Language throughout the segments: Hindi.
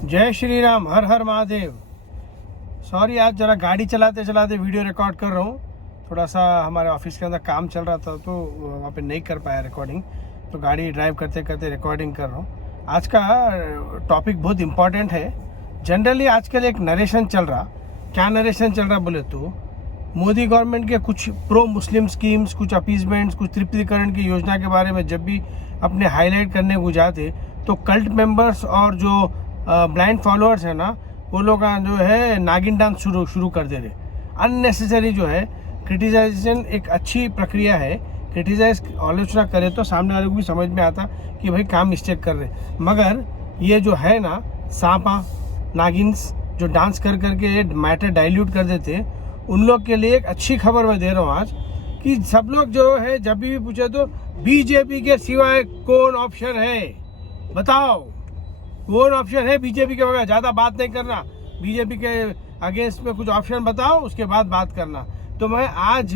जय श्री राम, हर हर महादेव। सॉरी, आज ज़रा गाड़ी चलाते चलाते वीडियो रिकॉर्ड कर रहा हूँ। थोड़ा सा हमारे ऑफिस के अंदर काम चल रहा था तो वहाँ पे नहीं कर पाया रिकॉर्डिंग, तो गाड़ी ड्राइव करते करते रिकॉर्डिंग कर रहा हूँ। आज का टॉपिक बहुत इम्पॉर्टेंट है। जनरली आजकल एक नरेशन चल रहा, क्या नरेशन चल रहा बोले तो मोदी गवर्नमेंट के कुछ प्रो मुस्लिम स्कीम्स, कुछ अपीजमेंट्स, कुछ तृप्तिकरण की योजना के बारे में जब भी अपने हाईलाइट करने को जाते तो कल्ट मेंबर्स और जो ब्लाइंड फॉलोअर्स है ना, वो लोग जो है नागिन डांस शुरू कर दे रहे। अननेसेसरी जो है क्रिटिसाइजेशन एक अच्छी प्रक्रिया है। क्रिटिसाइज आलोचना करे तो सामने वाले को भी समझ में आता कि भाई काम मिस्टेक कर रहे, मगर ये जो है ना सांपा नागिन्स जो डांस कर करके मैटर डाइल्यूट कर देते, उन लोग के लिए एक अच्छी खबर मैं दे रहा हूँ आज कि सब लोग जो है जब भी पूछे तो बीजेपी के सिवाय कौन ऑप्शन है, बताओ कौन ऑप्शन है बीजेपी के बगैर। ज़्यादा बात नहीं करना, बीजेपी के अगेंस्ट में कुछ ऑप्शन बताओ, उसके बाद बात करना। तो मैं आज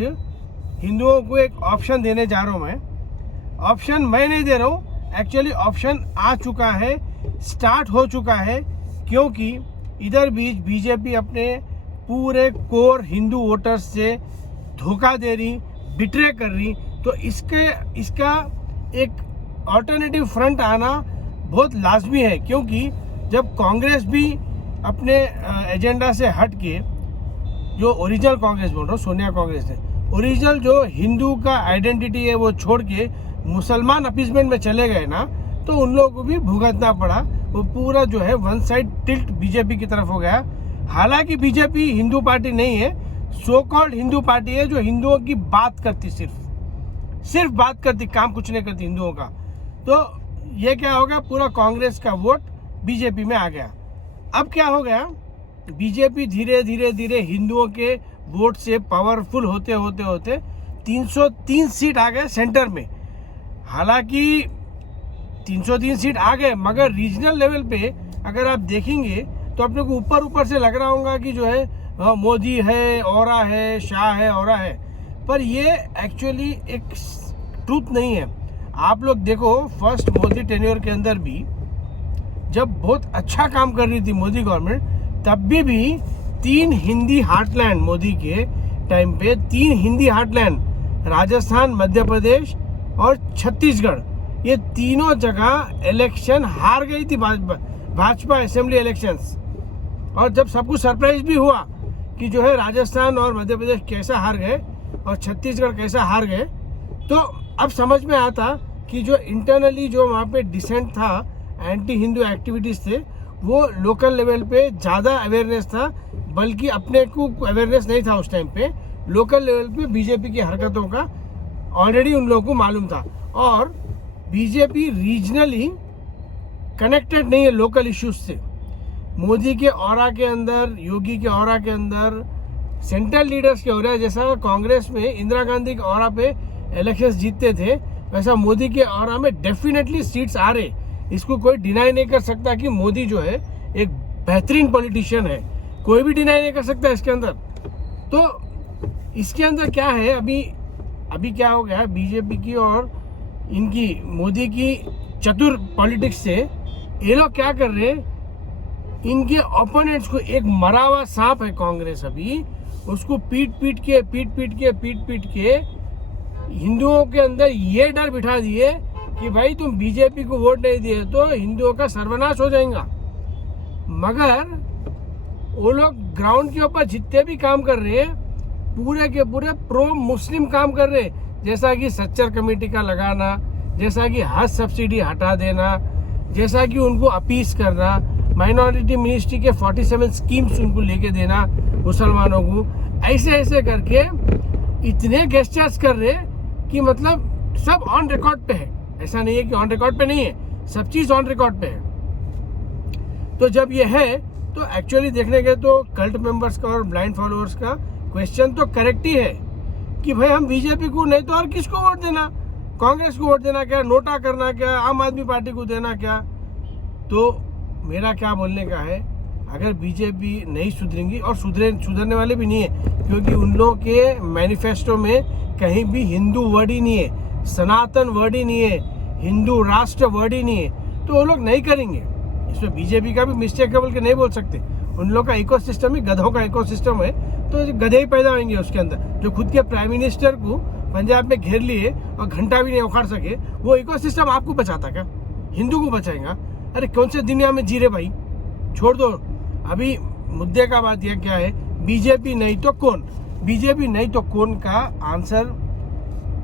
हिंदुओं को एक ऑप्शन देने जा रहा हूँ। मैं ऑप्शन मैं नहीं दे रहा हूँ, एक्चुअली ऑप्शन आ चुका है, स्टार्ट हो चुका है, क्योंकि इधर बीच बीजेपी अपने पूरे कोर हिंदू वोटर्स से धोखा दे रही, बिट्रे कर रही। तो इसका एक ऑल्टरनेटिव फ्रंट आना बहुत लाजमी है, क्योंकि जब कांग्रेस भी अपने एजेंडा से हट के, जो ओरिजिनल कांग्रेस बोल रहा हूँ, सोनिया कांग्रेस है, ओरिजिनल जो हिंदू का आइडेंटिटी है वो छोड़ के मुसलमान अपीजमेंट में चले गए ना, तो उन लोगों को भी भुगतना पड़ा। वो पूरा जो है वन साइड टिल्ट बीजेपी की तरफ हो गया। हालांकि बीजेपी हिंदू पार्टी नहीं है, सो कॉल्ड हिंदू पार्टी है जो हिंदुओं की बात करती, सिर्फ बात करती, काम कुछ नहीं करती हिंदुओं का। तो ये क्या हो गया, पूरा कांग्रेस का वोट बीजेपी में आ गया। अब क्या हो गया, बीजेपी धीरे धीरे हिंदुओं के वोट से पावरफुल होते 303 सीट आ गए सेंटर में। हालांकि 303 सीट आ गए, मगर रीजनल लेवल पे अगर आप देखेंगे तो अपने को ऊपर से लग रहा होगा कि जो है मोदी है, औरा है, शाह है, औरा है, पर ये एक्चुअली एक ट्रूथ नहीं है। आप लोग देखो, फर्स्ट मोदी टेन्योर के अंदर भी जब बहुत अच्छा काम कर रही थी मोदी गवर्नमेंट, तब भी 3 हिंदी हार्टलैंड, मोदी के टाइम पे 3 हिंदी हार्टलैंड, राजस्थान, मध्य प्रदेश और छत्तीसगढ़, ये तीनों जगह इलेक्शन हार गई थी भाजपा असेंबली इलेक्शंस। और जब सबको सरप्राइज भी हुआ कि जो है राजस्थान और मध्य प्रदेश कैसा हार गए और छत्तीसगढ़ कैसा हार गए, तो अब समझ में आता कि जो इंटरनली जो वहाँ पे डिसेंट था, एंटी हिंदू एक्टिविटीज़ थे, वो लोकल लेवल पे ज़्यादा अवेयरनेस था, बल्कि अपने को अवेयरनेस नहीं था उस टाइम पे। लोकल लेवल पे बीजेपी की हरकतों का ऑलरेडी उन लोगों को मालूम था। और बीजेपी रीजनली कनेक्टेड नहीं है लोकल इश्यूज से। मोदी के ऑरा के अंदर, योगी के ऑरा के अंदर, सेंट्रल लीडर्स के ऑरा, जैसा कांग्रेस में इंदिरा गांधी के ऑरा पे इलेक्शंस जीतते थे, वैसा मोदी के ऑरा में डेफिनेटली सीट्स आ रहे। इसको कोई डिनाई नहीं कर सकता कि मोदी जो है एक बेहतरीन पॉलिटिशियन है, कोई भी डिनाई नहीं कर सकता इसके अंदर। तो इसके अंदर क्या है, अभी क्या हो गया, बीजेपी की और इनकी मोदी की चतुर पॉलिटिक्स से ये लोग क्या कर रहे हैं, इनके ओपोनेंट्स को, एक मरा हुआ सांप है कांग्रेस, अभी उसको पीट पीट के हिंदुओं के अंदर ये डर बिठा दिए कि भाई तुम बीजेपी को वोट नहीं दिए तो हिंदुओं का सर्वनाश हो जाएगा। मगर वो लोग ग्राउंड के ऊपर जितने भी काम कर रहे हैं, पूरे के पूरे प्रो मुस्लिम काम कर रहे हैं, जैसा कि सच्चर कमेटी का लगाना, जैसा कि हज सब्सिडी हटा देना, जैसा कि उनको अपीस करना, माइनॉरिटी मिनिस्ट्री के 47 स्कीम्स उनको लेके देना मुसलमानों को, ऐसे करके इतने गेस्चर्स कर रहे कि मतलब सब ऑन रिकॉर्ड पे है। ऐसा नहीं है कि ऑन रिकॉर्ड पे नहीं है, सब चीज़ ऑन रिकॉर्ड पे है। तो जब ये है तो एक्चुअली देखने गए तो कल्ट मेंबर्स का और ब्लाइंड फॉलोअर्स का क्वेश्चन तो करेक्ट ही है कि भाई हम बीजेपी को नहीं तो और किसको वोट देना, कांग्रेस को वोट देना क्या, नोटा करना क्या, आम आदमी पार्टी को देना क्या। तो मेरा क्या बोलने का है, अगर बीजेपी नहीं सुधरेंगी, और सुधरने वाले भी नहीं है, क्योंकि उन लोगों के मैनिफेस्टो में कहीं भी हिंदू वर्ड ही नहीं है, सनातन वर्ड ही नहीं है, हिंदू राष्ट्र वर्ड ही नहीं है, तो वो लोग नहीं करेंगे। इसमें बीजेपी का भी मिस्टेक है बोल के नहीं बोल सकते। उन लोग का इकोसिस्टम ही गधों का इकोसिस्टम है, तो गधे ही पैदा होंगे उसके अंदर। जो खुद के प्राइम मिनिस्टर को पंजाब में घेर लिए और घंटा भी नहीं उखाड़ सके, वो इकोसिस्टम आपको बचाता क्या? हिंदू को बचाएगा? अरे कौन से दुनिया में जी रहे भाई, छोड़ दो। अभी मुद्दे का बात यह क्या है, बीजेपी नहीं तो कौन, बीजेपी नहीं तो कौन का आंसर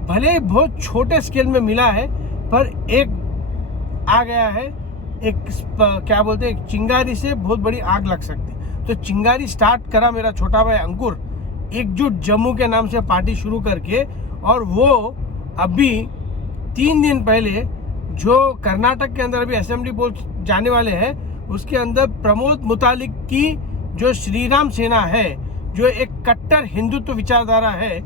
भले बहुत छोटे स्केल में मिला है, पर एक आ गया है, एक क्या बोलते हैं, एक चिंगारी से बहुत बड़ी आग लग सकती है। तो चिंगारी स्टार्ट करा मेरा छोटा भाई अंकुर, एकजुट जम्मू के नाम से पार्टी शुरू करके, और वो अभी 3 दिन पहले जो कर्नाटक के अंदर अभी असेंबली पोल जाने वाले हैं, उसके अंदर प्रमोद मुतालिक की जो श्री राम सेना है, जो एक कट्टर हिंदुत्व विचारधारा है,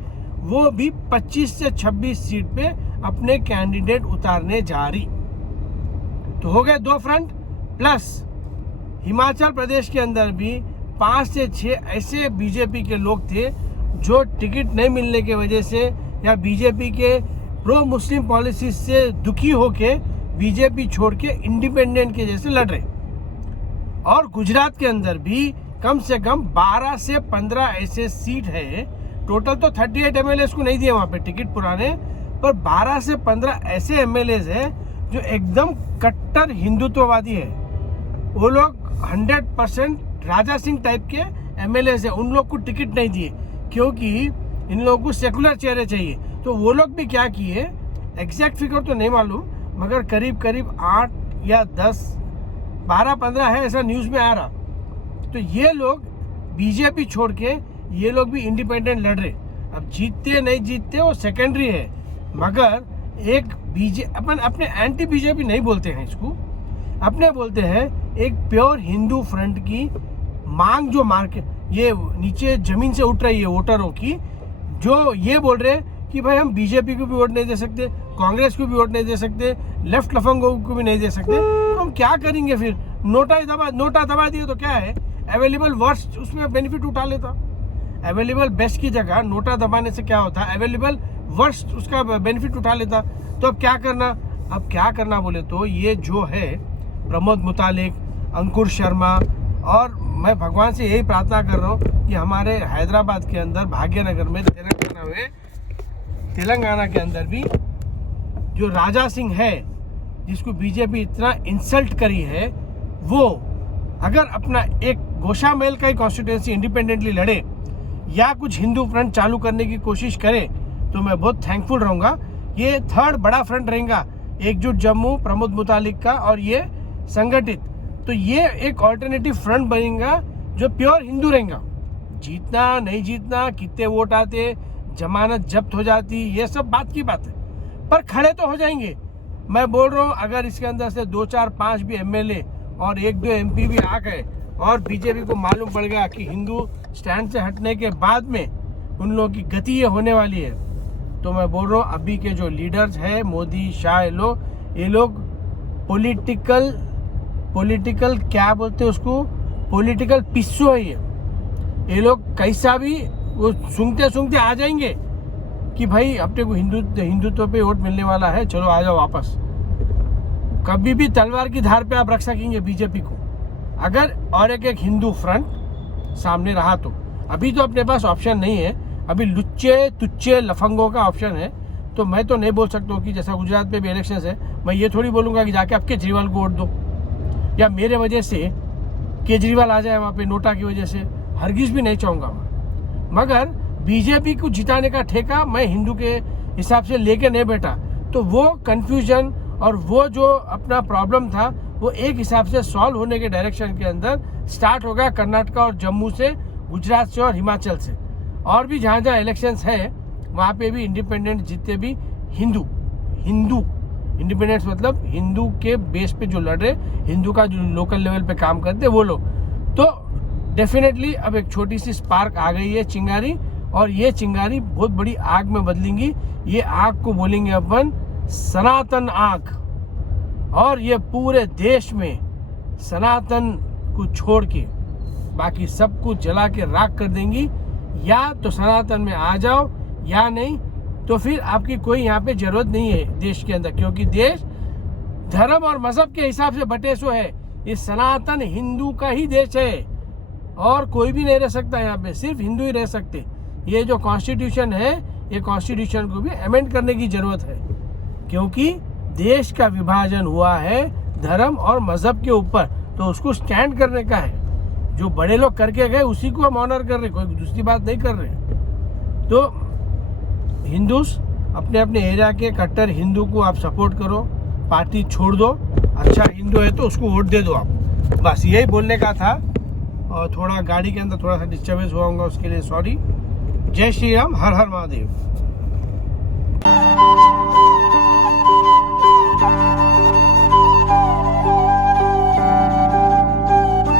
वो भी 25 से 26 सीट पे अपने कैंडिडेट उतारने जा रही। तो हो गए 2 फ्रंट। प्लस हिमाचल प्रदेश के अंदर भी 5 से 6 ऐसे बीजेपी के लोग थे जो टिकट नहीं मिलने की वजह से या बीजेपी के प्रो मुस्लिम पॉलिसी से दुखी होके बीजेपी छोड़ के इंडिपेंडेंट के जैसे लड़ रहे। और गुजरात के अंदर भी कम से कम 12 से 15 ऐसे सीट है, टोटल तो 38 एमएलए को नहीं दिए वहाँ पे टिकट पुराने, पर 12 से 15 ऐसे एमएलए हैं जो एकदम कट्टर हिंदुत्ववादी है। वो लोग 100% राजा सिंह टाइप के एमएलए हैं, उन लोग को टिकट नहीं दिए क्योंकि इन लोगों को सेकुलर चेहरे चाहिए। तो वो लोग भी क्या किए, एग्जैक्ट फिगर तो नहीं मालूम, मगर करीब करीब 8 या 10, 12-15 है ऐसा न्यूज़ में आ रहा। तो ये लोग बीजेपी छोड़ के ये लोग भी इंडिपेंडेंट लड़ रहे। अब जीतते नहीं जीतते वो सेकेंडरी है, मगर एक अपने एंटी बीजेपी नहीं बोलते हैं इसको, अपने बोलते हैं एक प्योर हिंदू फ्रंट की मांग, जो मार्केट ये नीचे जमीन से उठ रही है वोटरों की, जो ये बोल रहे हैं कि भाई हम बीजेपी को भी वोट नहीं दे सकते, कांग्रेस को भी वोट नहीं दे सकते, लेफ्ट लफंगों को भी नहीं दे सकते, तो हम क्या करेंगे फिर? नोटा दबा दिए तो क्या है, अवेलेबल वर्स्ट उसमें बेनिफिट उठा लेता। अवेलेबल बेस्ट की जगह नोटा दबाने से क्या होता, अवेलेबल वर्स्ट उसका बेनिफिट उठा लेता। तो अब क्या करना बोले तो ये जो है प्रमोद मुतालिक, अंकुर शर्मा, और मैं भगवान से यही प्रार्थना कर रहा हूँ कि हमारे हैदराबाद के अंदर भाग्यनगर में तेलंगाना के अंदर भी जो राजा सिंह है, जिसको बीजेपी इतना इंसल्ट करी है, वो अगर अपना एक गोशामेल का ही कॉन्स्टिट्यूंसी इंडिपेंडेंटली लड़े या कुछ हिंदू फ्रंट चालू करने की कोशिश करे तो मैं बहुत थैंकफुल रहूँगा। ये 3rd बड़ा फ्रंट रहेगा, एकजुट जम्मू प्रमोद मुतालिक का, और ये संगठित। तो ये एक ऑल्टरनेटिव फ्रंट बनेगा जो प्योर हिंदू रहेगा। जीतना नहीं जीतना, कितने वोट आते, जमानत जब्त हो जाती, ये सब बात की बात है, पर खड़े तो हो जाएंगे। मैं बोल रहा हूँ अगर इसके अंदर से 2, 4, 5 भी एमएलए और 1-2 एमपी भी आ गए और बीजेपी को मालूम पड़ गया कि हिंदू स्टैंड से हटने के बाद में उन लोगों की गति ये होने वाली है, तो मैं बोल रहा हूँ अभी के जो लीडर्स हैं, मोदी, शाह, ये लोग पॉलिटिकल क्या बोलते हैं उसको, पॉलिटिकल पिस्सू है ये लोग कैसा भी वो सूंघते आ जाएंगे कि भाई अपने को हिंदुत्व पे वोट मिलने वाला है, चलो आ जाओ वापस। कभी भी तलवार की धार पे आप रख सकेंगे बीजेपी को अगर और एक हिंदू फ्रंट सामने रहा तो। अभी तो अपने पास ऑप्शन नहीं है, अभी लुच्चे तुच्चे लफंगों का ऑप्शन है। तो मैं तो नहीं बोल सकता हूँ कि जैसा गुजरात में भी इलेक्शन है, मैं ये थोड़ी बोलूँगा कि जाके आप केजरीवाल को वोट दो या मेरे वजह से केजरीवाल आ जाए वहाँ पे नोटा की वजह से, हरगिज भी नहीं चाहूँगा। मगर बीजेपी को जिताने का ठेका मैं हिंदू के हिसाब से लेके नहीं बैठा, तो वो कन्फ्यूजन और वो जो अपना प्रॉब्लम था वो एक हिसाब से सॉल्व होने के डायरेक्शन के अंदर स्टार्ट हो गया कर्नाटक और जम्मू से, गुजरात से और हिमाचल से। और भी जहाँ जहाँ इलेक्शंस है वहाँ पे भी इंडिपेंडेंट जितने भी हिंदू इंडिपेंडेंट्स मतलब हिंदू के बेस पे जो लड़ रहे, हिंदू का जो लोकल लेवल पे काम करते वो लोग, तो डेफिनेटली अब एक छोटी सी स्पार्क आ गई है चिंगारी, और ये चिंगारी बहुत बड़ी आग में बदलेंगी। ये आग को बोलेंगे अपन सनातन आग, और ये पूरे देश में सनातन को छोड़ के बाकी सब कुछ जला के राख कर देंगी। या तो सनातन में आ जाओ या नहीं तो फिर आपकी कोई यहाँ पे जरूरत नहीं है देश के अंदर, क्योंकि देश धर्म और मजहब के हिसाब से बटे सो है। ये सनातन हिंदू का ही देश है और कोई भी नहीं रह सकता यहाँ पे, सिर्फ हिंदू ही रह सकते। ये जो कॉन्स्टिट्यूशन है, ये कॉन्स्टिट्यूशन को भी अमेंड करने की जरूरत है, क्योंकि देश का विभाजन हुआ है धर्म और मजहब के ऊपर, तो उसको स्टैंड करने का है। जो बड़े लोग करके गए उसी को हम ऑनर कर रहे, कोई दूसरी बात नहीं कर रहे। तो हिंदूस अपने अपने एरिया के कट्टर हिंदू को आप सपोर्ट करो, पार्टी छोड़ दो, अच्छा हिंदू है तो उसको वोट दे दो आप, बस यही बोलने का था। और थोड़ा गाड़ी के अंदर थोड़ा सा डिस्टर्बेंस हुआ होगा, उसके लिए सॉरी। जय श्री राम, हर हर महादेव।